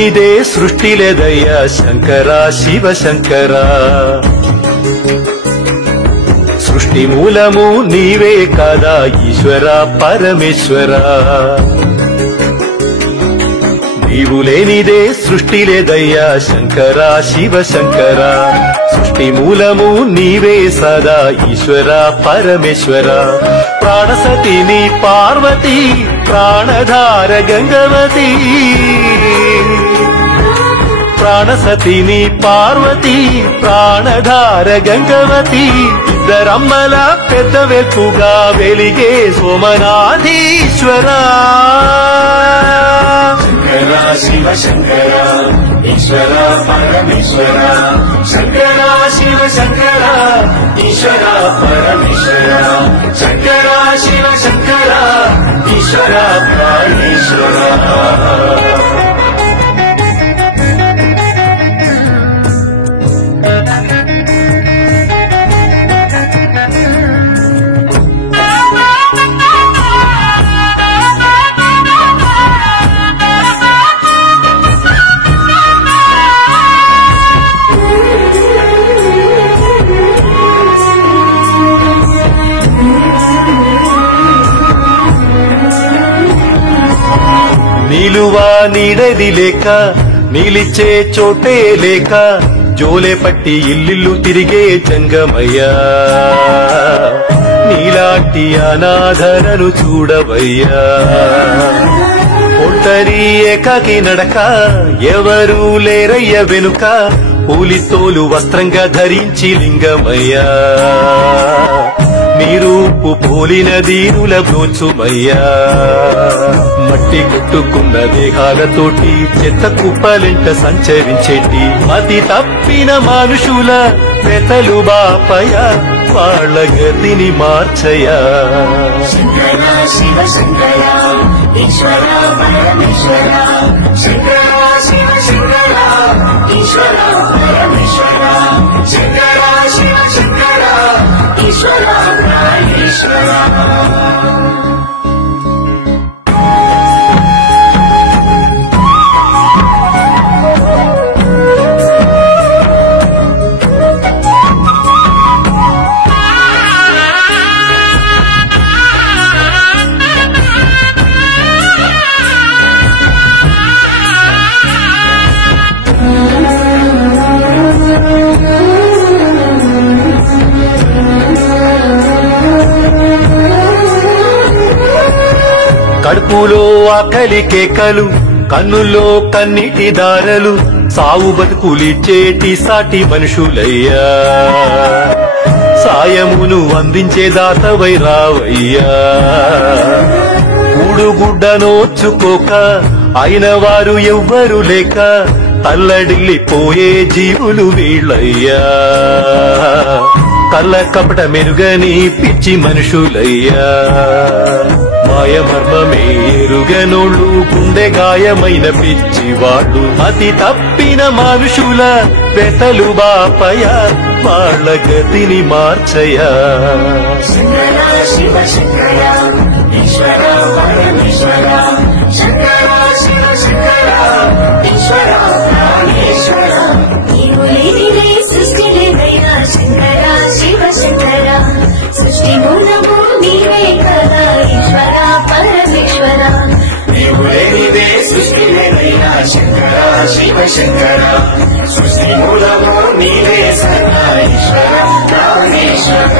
లేనిదే సృష్టి లేదయ్యా శంకరా శివ శంకరా సృష్టి మూలము నీవే కదా ఈశ్వర పరమేశ్వర నీవు లేనిదే సృష్టి లేదయ్యా శంకరా శివ శంకర సృష్టి మూలము నీవే సదా ఈశ్వర పరమేశ్వర ప్రాణసతిని పార్వతి ప్రాణధార గంగవతి ప్రాణసతిని పార్వతి ప్రాణధార గంగవతి ఇద్దరమ్మల పెద్ద వెలుగుగా వెలిగే సోమనాథీశ్వర శంకరా శివ శంకర ఈశ్వర పరమేశ్వర శంకరా శివ శంకర ఈశ్వర పరమేశ్వర శంకరా శివ శంకర ఈశ్వర పరమేశ్వర నిలువా నీడది లేక నిలిచే చోటే లేక జోలే పట్టి ఇల్లు తిరిగే జంగమయ్యా నీలాంటి అనాథరను చూడవయ్యా ఒంటరి ఏకాకి నడక ఎవరూ లేరయ్య వెనుక పూలితోలు వస్త్రంగా ధరించి లింగమయ్యా నీరూపు పోలిన దీనుల బ్రోచుమయ్యా మట్టి కొట్టుకున్న దేహాలతోటి చెత్త కుప్పలెంట సంచరించేటి మతి తప్పిన మనుషుల వెతలు బాపయ వాళ్ళ గతిని మార్చయా శంకరా శివ శంకర ఈశ్వర పరమేశ్వర శంకరా శివ శంకర ఈశ్వర పరమేశ్వర శంకరా శివ శంకర ఈశ్వర పరమేశ్వర కడుపులో ఆకలి కేకలు కన్నుల్లో కన్నీటి దారలు సావు బతుకులిచ్చేటి సాటి మనుషులయ్యా సాయమును అందించే దాతవై రావయ్యా కూడుగుడ్డ నోచుకోక అయిన వారు ఎవ్వరు లేక తల్లడిల్లిపోయే జీవులు వీళ్ళయ్యా కళ్ళ కపట మెరుగని పిచ్చి మనుషులయ్యా మాయమర్మమే ఎరుగనోళ్ళు గుండె గాయమైన పిచ్చి వాళ్ళు అతి తప్పిన మనుషుల వెతలు బాపయ వాళ్ళ గతిని మార్చయా శంకరా శివ శంకర ఈశ్వర పరమేశ్వర శంకరా శివ శంకర ఈశ్వర పరమేశ్వర నీవు లేనిదే సృష్టి లేదయ్యా శంకరా శివ శంకర సృష్టి మూలము నీవే కదా ఈశ్వర పరమేశ్వర నీవు లేనిదే సృష్టి లేదయ్యా శంకరా శివ శంకర సృష్టి మూలము నీవే సదా ఈశ్వర పరమేశ్వర